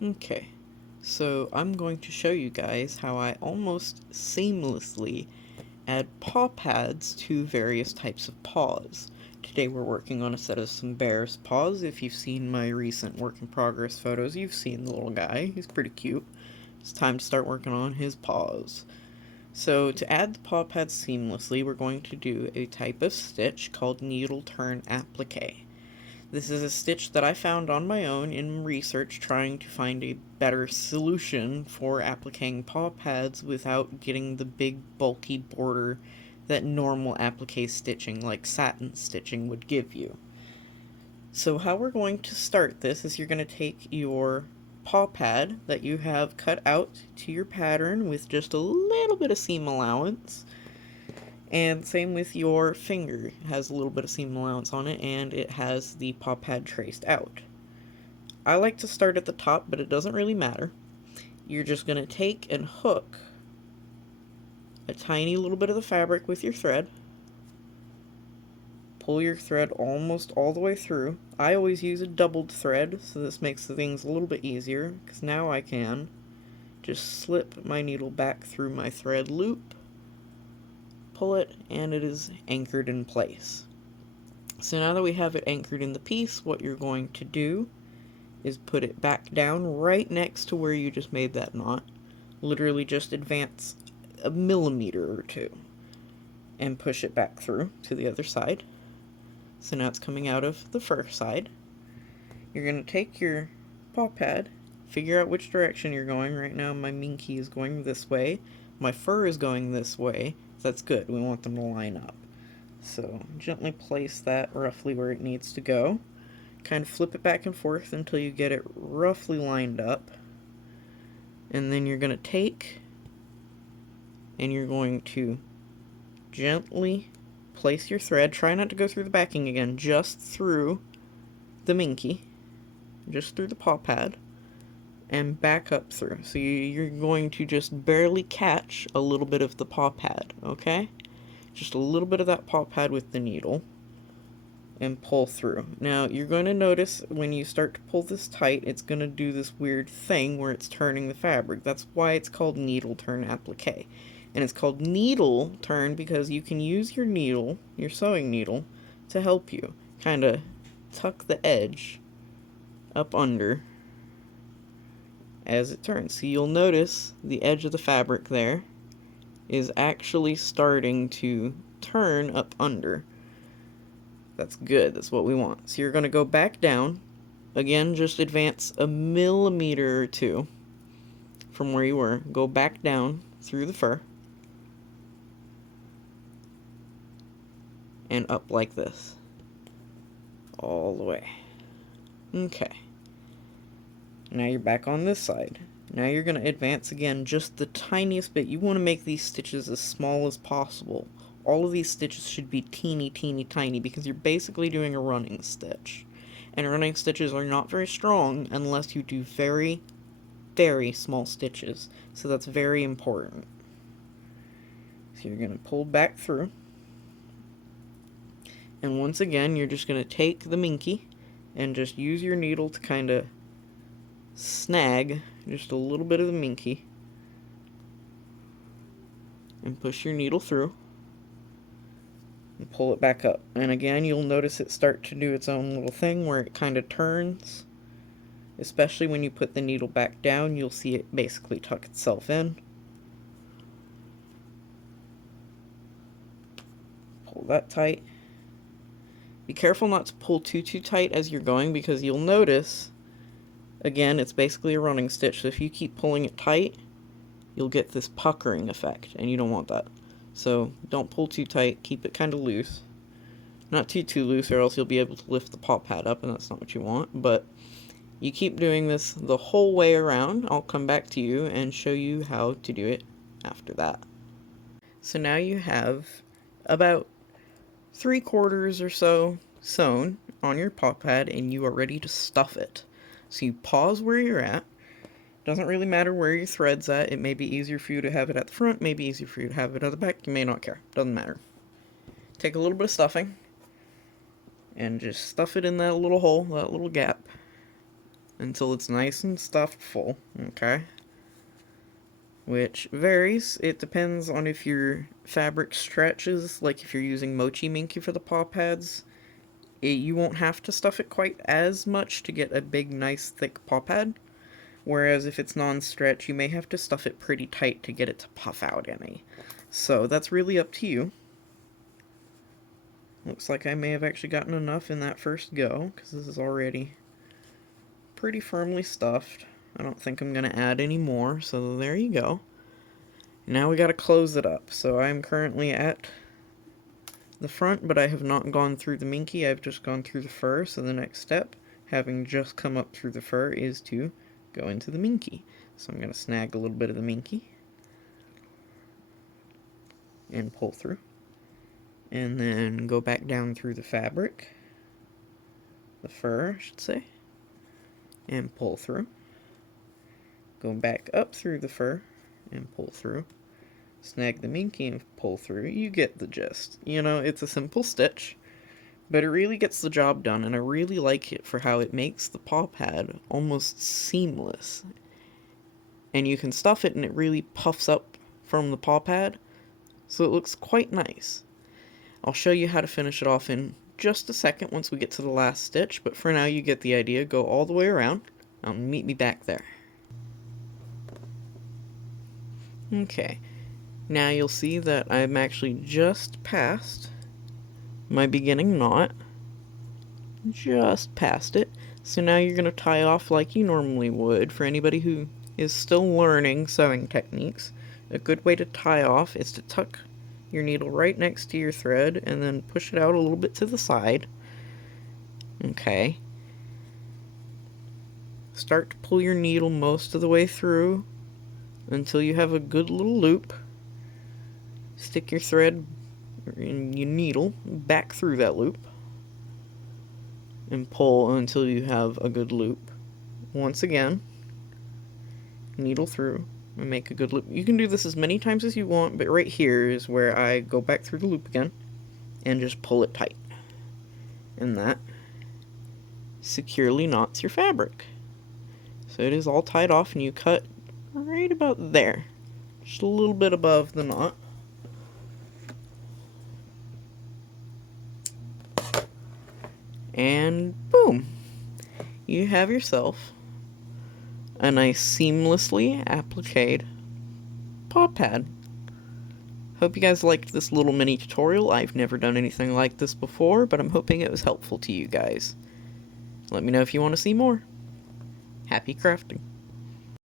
Okay, so I'm going to show you guys how I almost seamlessly add paw pads to various types of paws. Today we're working on a set of some bear's paws. If you've seen my recent work in progress photos, you've seen the little guy. He's pretty cute. It's time to start working on his paws. So to add the paw pads seamlessly, we're going to do a type of stitch called needle turn applique. This is a stitch that I found on my own in research trying to find a better solution for appliquing paw pads without getting the big bulky border that normal applique stitching like satin stitching would give you. So how we're going to start this is you're going to take your paw pad that you have cut out to your pattern with just a little bit of seam allowance, and same with your finger. It has a little bit of seam allowance on it, and it has the paw pad traced out. I like to start at the top, but it doesn't really matter. You're just going to take and hook a tiny little bit of the fabric with your thread. Pull your thread almost all the way through. I always use a doubled thread, so this makes things a little bit easier, because now I can just slip my needle back through my thread loop, pull it, and it is anchored in place. So now that we have it anchored in the piece, what you're going to do is put it back down right next to where you just made that knot. Literally just advance a millimeter or two and push it back through to the other side. So now it's coming out of the fur side. You're going to take your paw pad, figure out which direction you're going. Right now my minky is going this way, my fur is going this way. That's good, we want them to line up. So gently place that roughly where it needs to go. Kind of flip it back and forth until you get it roughly lined up. And then you're going to take and you're going to gently place your thread. Try not to go through the backing again, just through the minky, just through the paw pad, and back up through. So you're going to just barely catch a little bit of the paw pad, okay? Just a little bit of that paw pad with the needle, and pull through. Now you're going to notice when you start to pull this tight, it's going to do this weird thing where it's turning the fabric. That's why it's called needle turn applique. And it's called needle turn because you can use your needle, your sewing needle, to help you kind of tuck the edge up under as it turns. So you'll notice the edge of the fabric there is actually starting to turn up under. That's good, that's what we want. So you're going to go back down. Again, just advance a millimeter or two from where you were. Go back down through the fur and up like this. All the way. Okay. Now you're back on this side. Now you're going to advance again just the tiniest bit. You want to make these stitches as small as possible. All of these stitches should be teeny, teeny, tiny because you're basically doing a running stitch. And running stitches are not very strong unless you do very, very small stitches. So that's very important. So you're going to pull back through. And once again, you're just going to take the minky and just use your needle to kind of snag just a little bit of the minky and push your needle through and pull it back up. And again, you'll notice it start to do its own little thing where it kind of turns. Especially when you put the needle back down, you'll see it basically tuck itself in. Pull that tight. Be careful not to pull too tight as you're going because you'll notice, again, it's basically a running stitch. So if you keep pulling it tight, you'll get this puckering effect, and you don't want that. So don't pull too tight, keep it kind of loose. Not too loose, or else you'll be able to lift the paw pad up, and that's not what you want. But you keep doing this the whole way around. I'll come back to you and show you how to do it after that. So now you have about 3/4 or so sewn on your paw pad, and you are ready to stuff it. So you pause where you're at. Doesn't really matter where your thread's at. It may be easier for you to have it at the front, may be easier for you to have it at the back. You may not care. Doesn't matter. Take a little bit of stuffing and just stuff it in that little hole, that little gap. until it's nice and stuffed full, okay? Which varies. It depends on if your fabric stretches, like if you're using mochi minky for the paw pads. You won't have to stuff it quite as much to get a big, nice, thick paw pad. Whereas if it's non-stretch, you may have to stuff it pretty tight to get it to puff out any. So that's really up to you. Looks like I may have actually gotten enough in that first go, because this is already pretty firmly stuffed. I don't think I'm going to add any more, so there you go. Now we got to close it up. So I'm currently at the front, but I have not gone through the minky, I've just gone through the fur, so the next step, having just come up through the fur, is to go into the minky. So I'm going to snag a little bit of the minky and pull through. And then go back down through the fabric, the fur, I should say, and pull through. Go back up through the fur and pull through. Snag the minky and pull through. You get the gist. You know, it's a simple stitch, but it really gets the job done, and I really like it for how it makes the paw pad almost seamless. And you can stuff it and it really puffs up from the paw pad, so it looks quite nice. I'll show you how to finish it off in just a second once we get to the last stitch, but for now you get the idea. Go all the way around. Meet me back there. Okay, now you'll see that I'm actually just past my beginning knot. Just past it. So now you're going to tie off like you normally would. For anybody who is still learning sewing techniques, a good way to tie off is to tuck your needle right next to your thread and then push it out a little bit to the side. Okay. Start to pull your needle most of the way through until you have a good little loop. Stick your thread and your needle back through that loop and pull until you have a good loop. Once again, needle through and make a good loop. You can do this as many times as you want, but right here is where I go back through the loop again and just pull it tight. And that securely knots your fabric. So it is all tied off, and you cut right about there, just a little bit above the knot. And boom, you have yourself a nice seamlessly appliqued paw pad. Hope you guys liked this little mini tutorial. I've never done anything like this before, but I'm hoping it was helpful to you guys. Let me know if you want to see more. Happy crafting.